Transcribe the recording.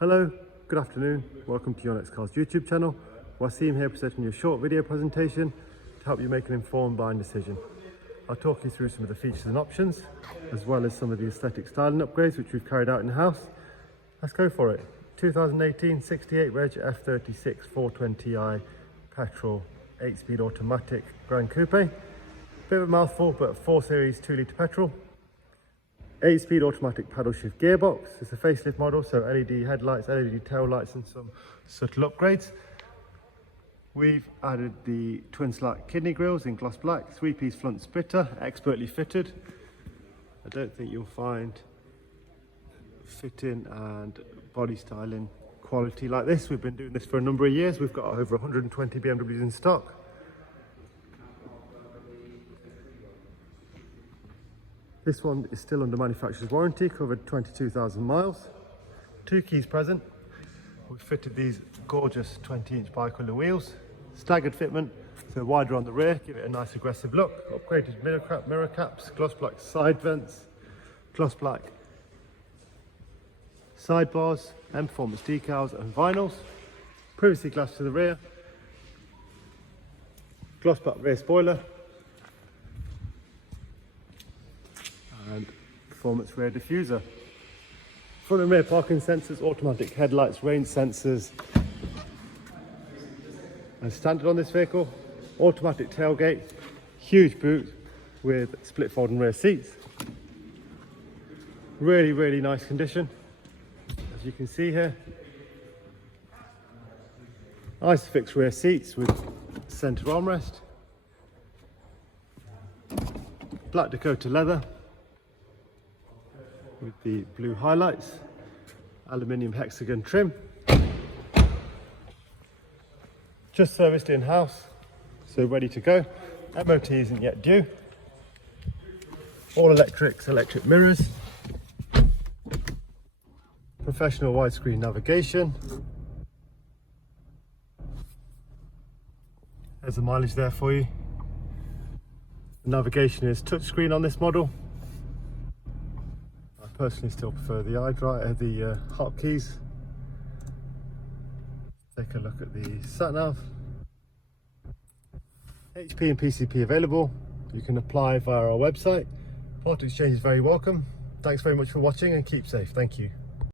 Hello, good afternoon, welcome to Your Next Car's YouTube channel. Wasim here presenting you a short video presentation to help you make an informed buying decision. I'll talk you through some of the features and options, as well as some of the aesthetic styling upgrades which we've carried out in the house. Let's go for it. 2018 68 Reg F36 420i petrol 8-speed automatic Gran Coupe. Bit of a mouthful, but 4 Series 2-litre petrol. 8-speed automatic paddle shift gearbox. It's a facelift model, so LED headlights, LED tail lights and some subtle upgrades. We've added the twin slat kidney grills in gloss black, 3-piece front splitter, expertly fitted. I don't think you'll find fitting and body styling quality like this. We've been doing this for a number of years. We've got over 120 BMWs in stock. This one is still under manufacturer's warranty, covered 22,000 miles. 2 keys present. We've fitted these gorgeous 20-inch bi-colour wheels. Staggered fitment, so wider on the rear, give it a nice aggressive look. Upgraded mirror caps, gloss black side vents, gloss black sidebars, M Performance decals and vinyls. Privacy glass to the rear. Gloss black rear spoiler. And performance rear diffuser. Front and rear parking sensors, automatic headlights, range sensors. And standard on this vehicle, automatic tailgate, huge boot with split folding rear seats. Really nice condition, as you can see here. Isofix rear seats with center armrest. Black Dakota leather with the blue highlights, aluminium hexagon trim. Just serviced in-house, so ready to go. MOT isn't yet due. All electrics, electric mirrors. Professional widescreen navigation. There's the mileage there for you. The navigation is touchscreen on this model. I personally still prefer the the hotkeys. Take a look at the sat-nav. HP and PCP available. You can apply via our website. Part exchange is very welcome. Thanks very much for watching and keep safe. Thank you.